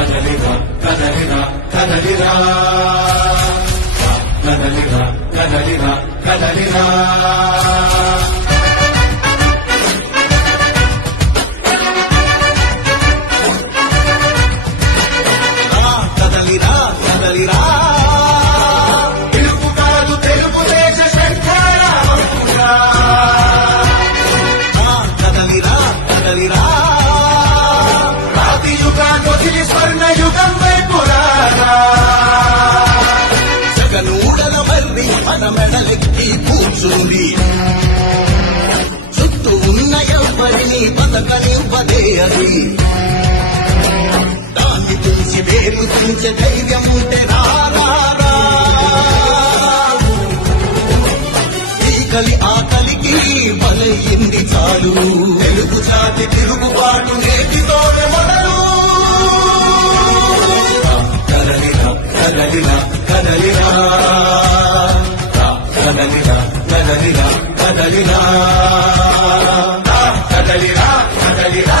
కదలిరా కదలిరా కదలిరా కదలిరా కదలిరా కదలిరా కదలిరా కదలిరా తెలుగు కాదు తెలుగుదేశ శంకరామపురా కదలిరా కదలిరా రాతి యుగాన్ని వదిలి స్వర్ణ యుగం వైపురారా జగనూడల మర్రి మన మెడలెక్కి కూర్చుంది చుట్టూ ఉన్న ఎవ్వరిని బతకనివ్వదే అది దాన్ని తుంచి వేలు తుంచే ధైర్యం ఉంటే రారా ఈకలి ఆకలికి బలయింది చాలు తెలుగు జాతి తిరుగుబాటు నేటితోనే మొదలు కదలిరా కదలిరా కదలిరా కదలిరా కదలిరా కదలిరా కదలిరా కదలిరా